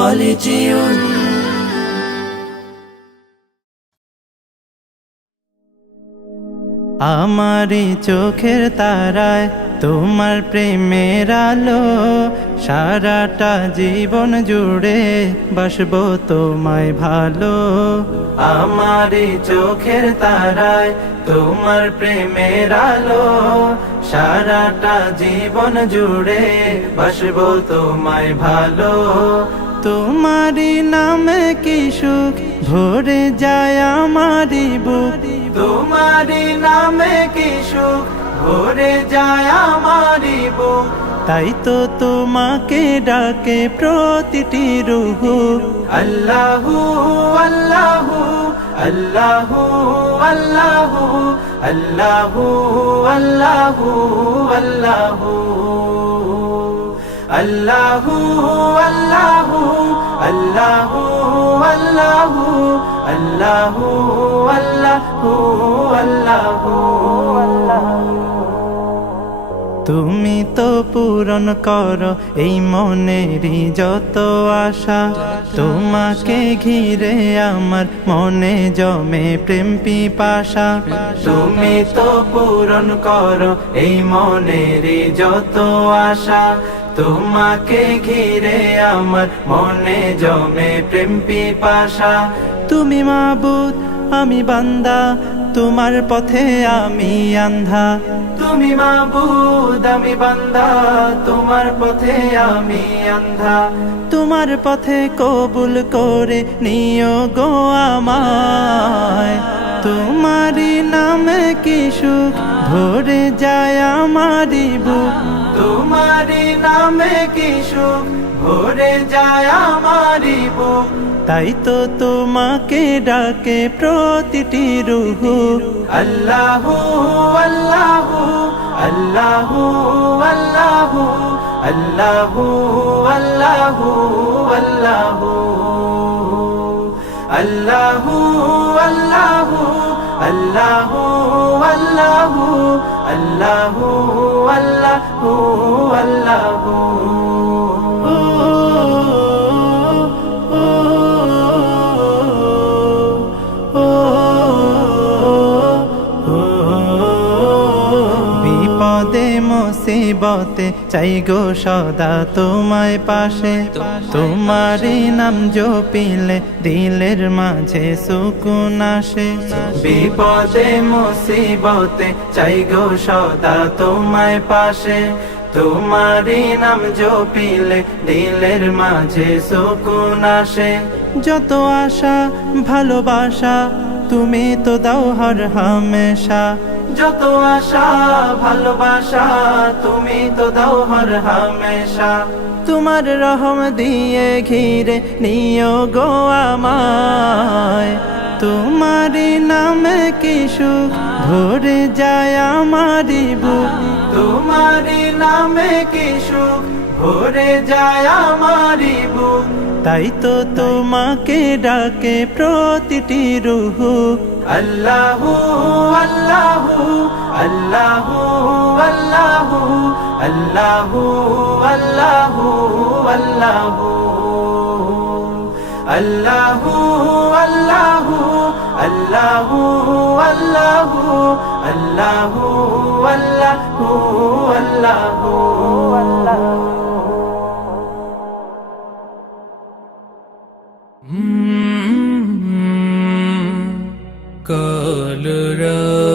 خالدون আমারি চোখের তারায় তোমার প্রেমের আলো, সারাটা জীবন জুড়ে বাসবো তোমায় ভালো। আমারি চোখের তারায় তোমার প্রেমের আলো, সারাটা জীবন জুড়ে বাসবো তোমায় ভালো। তোমারি নামে কি সুখ ভরে যায় আমারি বুক, তোমারি নামে কি সুখ ভরে যায় আমারি বুক। তাই তো তোমাকে ডাকে প্রতিটি রূহ। আল্লাহু আল্লাহু আল্লাহু আল্লাহু আল্লাহু আল্লাহু আল্লাহু আল্লাহু আল্লাহু আল্লাহু আল্লাহু আল্লাহু আল্লাহু আল্লাহু। তুমি তো পূরণ করো এই মনেরই যত আশা, তোমাকে ঘিরে আমার মনে জমে প্রেম পিপাসা। তুমি তো পূরণ করো এই মনেরই যত আশা, তোমাকে ঘিরে আমার মনে জমে প্রেম পিপাসা। তুমি মাবুদ আমি বান্দা, তোমার পথে আমি আন্ধা। তুমি মাবুদ আমি বান্দা, তোমার পথে আমি আন্ধা। তোমার পথে কবুল করে নিও গো আমায়। তোমারি নামে কি সুখ ভরে যায় আমারি বুক, তোমারি নামে কি সুখ ভরে যায় আমারি বুক। তাই তো তোমাকে ডাকে প্রতিটি রূহ। আল্লাহু আল্লাহু আল্লাহু আল্লাহু আল্লাহু আল্লাহু আল্লাহু আল্লাহু আল্লাহু আল্লাহু আল্লাহু আল্লাহু আল্লাহু আল্লাহু। বিপদে মুসিবতে চাই গো সদা তোমায় পাশে, তোমারই নাম জপিলে দিলের মাঝে সুকুন আসে। বিপদে মুসিবতে চাই গো সদা তোমায় পাশে, তোমারই নাম জপিলে দিলের মাঝে সুকুন আসে। যত আশা ভালোবাসা তুমি তো দাও হর হামেশা, যত আশা ভালোবাসা তুমি তো দাও হর হামেশা। তোমার রহম দিয়ে ঘিরে নিও গো আমায়, তোমারি নামে কি সুখ ভরে যায় আমারি বুক। তোমারি নামে কি সুখ ভরে যায় আমারি বুক। তাই তো তোমাকে ডাকে প্রতিটি রূহ। আল্লাহু আল্লাহু আল্লাহু আল্লাহু আল্লাহু আল্লাহু আল্লাহু আল্লাহু আল্লাহু আল্লাহু আল্লাহু আল্লাহু আল্লাহু আল্লাহু আল্লাহু। কলরা